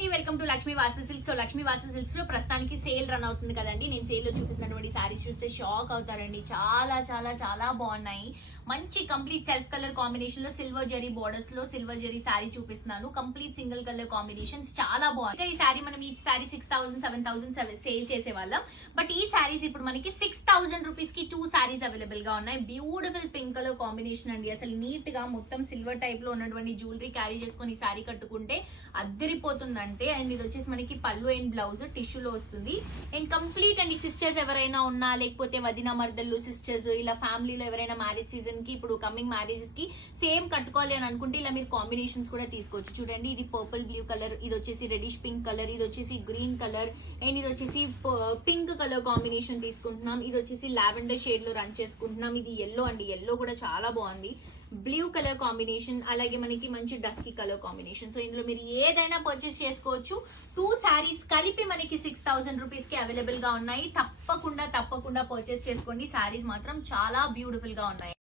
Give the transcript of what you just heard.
అండి, welcome to Lakshmi Vasavi silks. So Lakshmi Vasavi silks లో ప్రస్తుతానికి సేల్ రన్ అవుతుంది కదండి. నేను సేల్ లో చూపిస్తున్నటువంటి సారీస్ చూస్తే షాక్ అవుతారండి. చాలా చాలా చాలా బాగున్నాయి. మంచి కంప్లీట్ సెల్ఫ్ కలర్ కాంబినేషన్ లో సిల్వర్ జరీ బోర్డర్స్ లో సిల్వర్ జరీ సారీ చూపిస్తున్నాను. కంప్లీట్ సింగిల్ కలర్ కాంబినేషన్స్ చాలా బాగుంది. ఈ సారీ మనం ఈ సారీ 6,000 7,000 సేల్ చేసే వాళ్ళం. బట్ ఈ సారీస్ ఇప్పుడు మనకి 6,000 రూపీస్ కి 2 సారీస్ అవైలబుల్ గా ఉన్నాయి. బ్యూటిఫుల్ పింక్ కలర్ కాంబినేషన్ అండి. అసలు నీట్ గా మొత్తం సిల్వర్ టైప్ లో ఉన్నటువంటి జ్యువెలరీ క్యారీ చేసుకుని ఈ సారీ కట్టుకుంటే అద్దరిపోతుందంటే. అండ్ ఇది వచ్చేసి మనకి పళ్ళు అండ్ బ్లౌజ్ టిష్యూలో వస్తుంది. అండ్ కంప్లీట్ అండ్ సిస్టర్స్ ఎవరైనా ఉన్నా, లేకపోతే వదిన మర్దళ్ళు సిస్టర్స్, ఇలా ఫ్యామిలీలో ఎవరైనా మ్యారేజ్ సీజన్ కి, ఇప్పుడు కమింగ్ మ్యారేజెస్ కి సేమ్ కట్టుకోవాలి అని అనుకుంటే ఇలా మీరు కాంబినేషన్స్ కూడా తీసుకోవచ్చు. చూడండి, ఇది పర్పుల్ బ్లూ కలర్, ఇది వచ్చేసి రెడిష్ పింక్ కలర్, ఇది వచ్చేసి గ్రీన్ కలర్, అండ్ ఇది వచ్చేసి పింక్ కలర్ కాంబినేషన్ తీసుకుంటున్నాం. ఇది వచ్చేసి లావెండర్ షేడ్ లో రన్ చేసుకుంటున్నాం. ఇది ఎల్లో అండి, ఎల్లో కూడా చాలా బాగుంది. బ్లూ కలర్ కాంబినేషన్, అలాగే మనకి మంచి డస్కీ కలర్ కాంబినేషన్. సో ఇందులో మీరు ఏదైనా పర్చేస్ చేసుకోవచ్చు. 2 సారీస్ కలిపి మనకి 6,000 రూపీస్ కి అవైలబుల్ గా ఉన్నాయి. తప్పకుండా పర్చేస్ చేసుకోండి. సారీస్ మాత్రం చాలా బ్యూటిఫుల్ గా ఉన్నాయి.